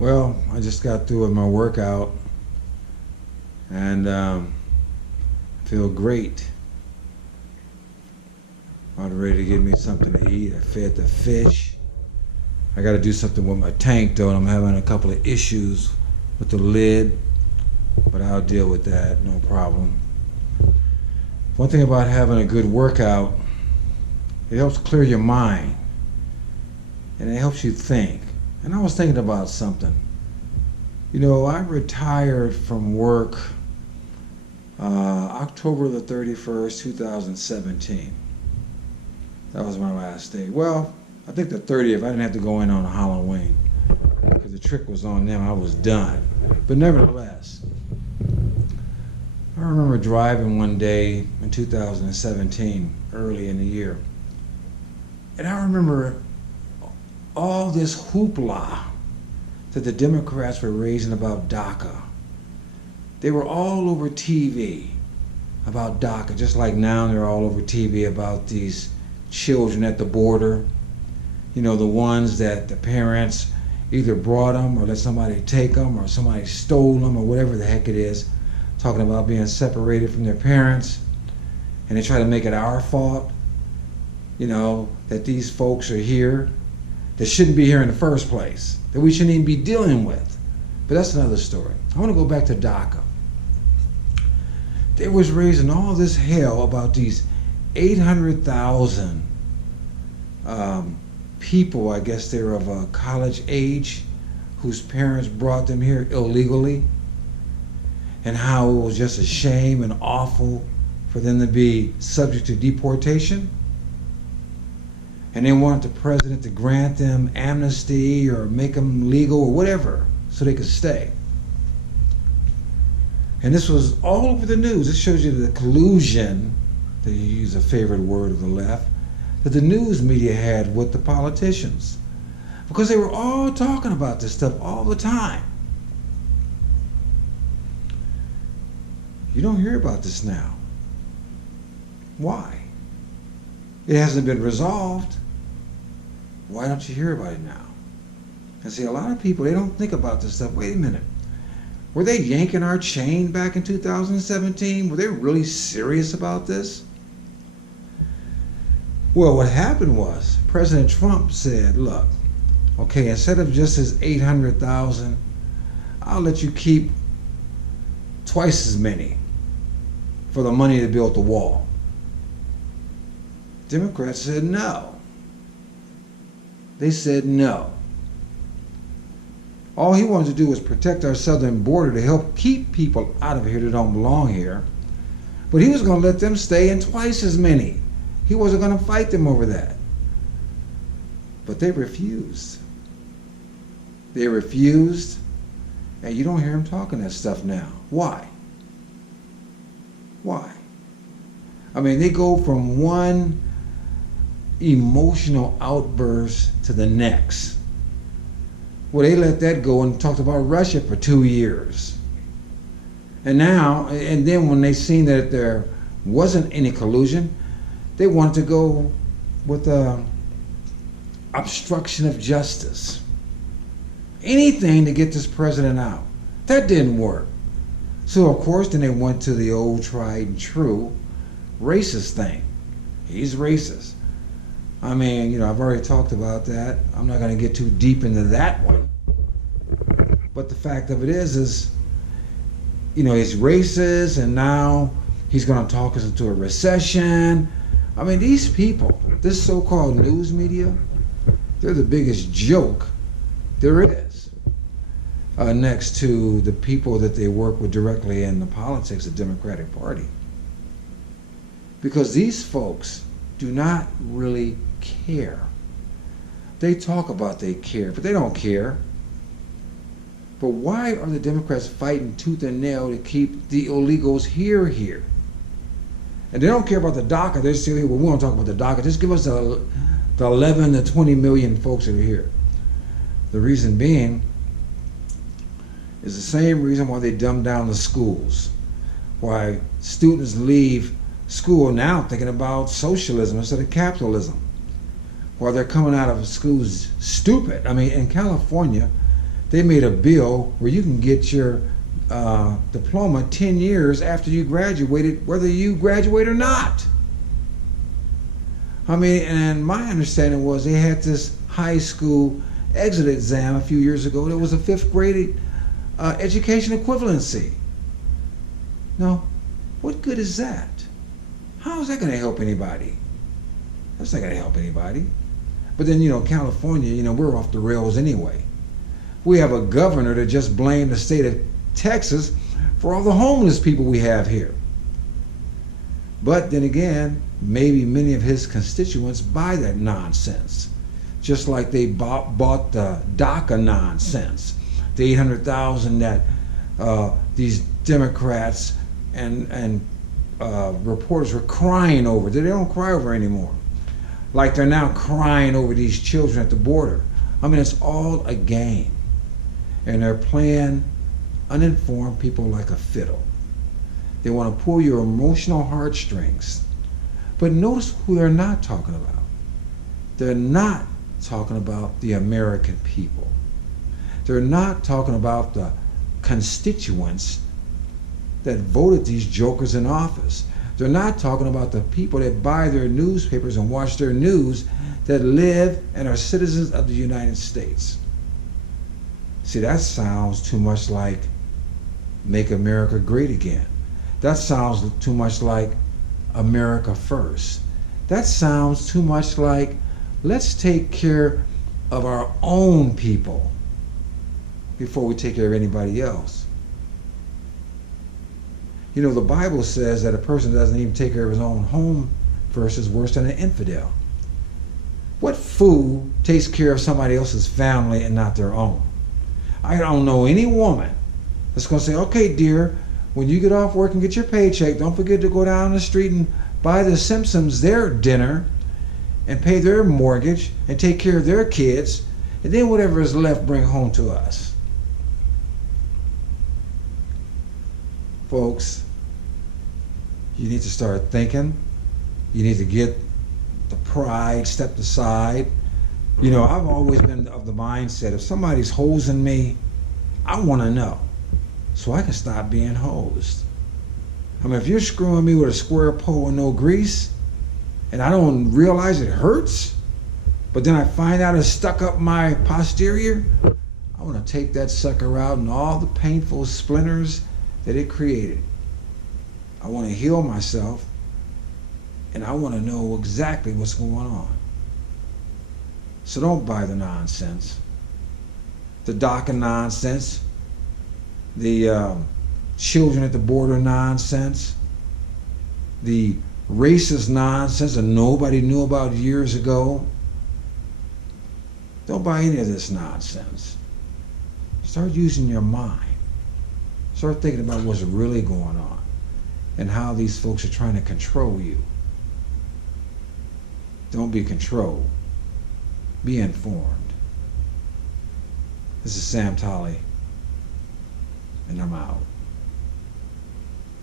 Well, I just got through with my workout and feel great. I'm ready to get me something to eat. I fed the fish. I got to do something with my tank though, and I'm having a couple of issues with the lid, but I'll deal with that, no problem. One thing about having a good workout, it helps clear your mind and it helps you think. And I was thinking about something. You know, I retired from work October the 31st, 2017. That was my last day. Well, I think the 30th, I didn't have to go in on a Halloween because the trick was on them. I was done. But nevertheless, I remember driving one day in 2017, early in the year, and I remember all this hoopla that the Democrats were raising about DACA. They were all over TV about DACA, just like now they're all over TV about these children at the border. You know, the ones that the parents either brought them or let somebody take them or somebody stole them or whatever the heck it is, talking about being separated from their parents. And they try to make it our fault, you know, that these folks are here that shouldn't be here in the first place, that we shouldn't even be dealing with. But that's another story. I want to go back to DACA. They was raising all this hell about these 800,000 people, I guess they're of a college age, whose parents brought them here illegally, and how it was just a shame and awful for them to be subject to deportation. And they wanted the president to grant them amnesty or make them legal or whatever so they could stay. And this was all over the news. This shows you the collusion, to use a favorite word of the left, that the news media had with the politicians. Because they were all talking about this stuff all the time. You don't hear about this now. Why? It hasn't been resolved. Why don't you hear about it now? And see, a lot of people, they don't think about this stuff. Wait a minute. Were they yanking our chain back in 2017? Were they really serious about this? Well, what happened was President Trump said, look, okay, instead of just this 800,000, I'll let you keep twice as many for the money to build the wall. Democrats said no. They said no. All he wanted to do was protect our southern border to help keep people out of here that don't belong here. But he was going to let them stay in twice as many. He wasn't going to fight them over that. But they refused. They refused, and you don't hear him talking that stuff now. Why? Why? I mean, they go from one emotional outburst to the next. Well, they let that go and talked about Russia for 2 years. And now, and then when they seen that there wasn't any collusion, they wanted to go with obstruction of justice. Anything to get this president out. That didn't work. So of course, then they went to the old tried and true racist thing. He's racist. I mean, you know, I've already talked about that. I'm not going to get too deep into that one. But the fact of it is, you know, he's racist, and now he's going to talk us into a recession. I mean, these people, this so-called news media, they're the biggest joke there is. Next to the people that they work with directly in the politics of the Democratic Party. Because these folks do not really care. They talk about they care, but they don't care. But why are the Democrats fighting tooth and nail to keep the illegals here? And they don't care about the DACA. They're still here. Well, we won't talk about the DACA. Just give us the 11 to 20 million folks that are here. The reason being is the same reason why they dumb down the schools. Why students leave school now thinking about socialism instead of capitalism. While they're coming out of schools stupid. I mean, in California, They made a bill where you can get your diploma 10 years after you graduated, whether you graduate or not. I mean, and my understanding was they had this high school exit exam a few years ago that was a 5th grade education equivalency. Now, what good is that? How is that going to help anybody? That's not going to help anybody. But then, California, we're off the rails anyway. We have a governor that just blamed the state of Texas for all the homeless people we have here. But then again, maybe many of his constituents buy that nonsense. Just like they bought the DACA nonsense. The 800,000 that these Democrats and reporters were crying over. They don't cry over anymore. Like they're now crying over these children at the border. I mean, it's all a game. And they're playing uninformed people like a fiddle. They want to pull your emotional heartstrings. But notice who they're not talking about. They're not talking about the American people. They're not talking about the constituents that voted these jokers in office. They're not talking about the people that buy their newspapers and watch their news that live and are citizens of the United States. See, that sounds too much like Make America Great Again. That sounds too much like America First. That sounds too much like let's take care of our own people before we take care of anybody else. The Bible says that a person doesn't even take care of his own home first is worse than an infidel. What fool takes care of somebody else's family and not their own? I don't know any woman that's going to say, okay, dear, when you get off work and get your paycheck, don't forget to go down the street and buy the Simpsons their dinner and pay their mortgage and take care of their kids, and then whatever is left, bring home to us. Folks, you need to start thinking. You need to get the pride stepped aside. I've always been of the mindset, if somebody's hosing me, I want to know so I can stop being hosed. I mean, if you're screwing me with a square pole and no grease, and I don't realize it hurts, but then I find out it's stuck up my posterior, I want to take that sucker out and all the painful splinters that it created. I want to heal myself, and I want to know exactly what's going on. So don't buy the nonsense, the DACA nonsense, the children at the border nonsense, the racist nonsense that nobody knew about years ago. Don't buy any of this nonsense. Start using your mind. Start thinking about what's really going on and how these folks are trying to control you. Don't be controlled. Be informed. This is Sam Tolley, and I'm out.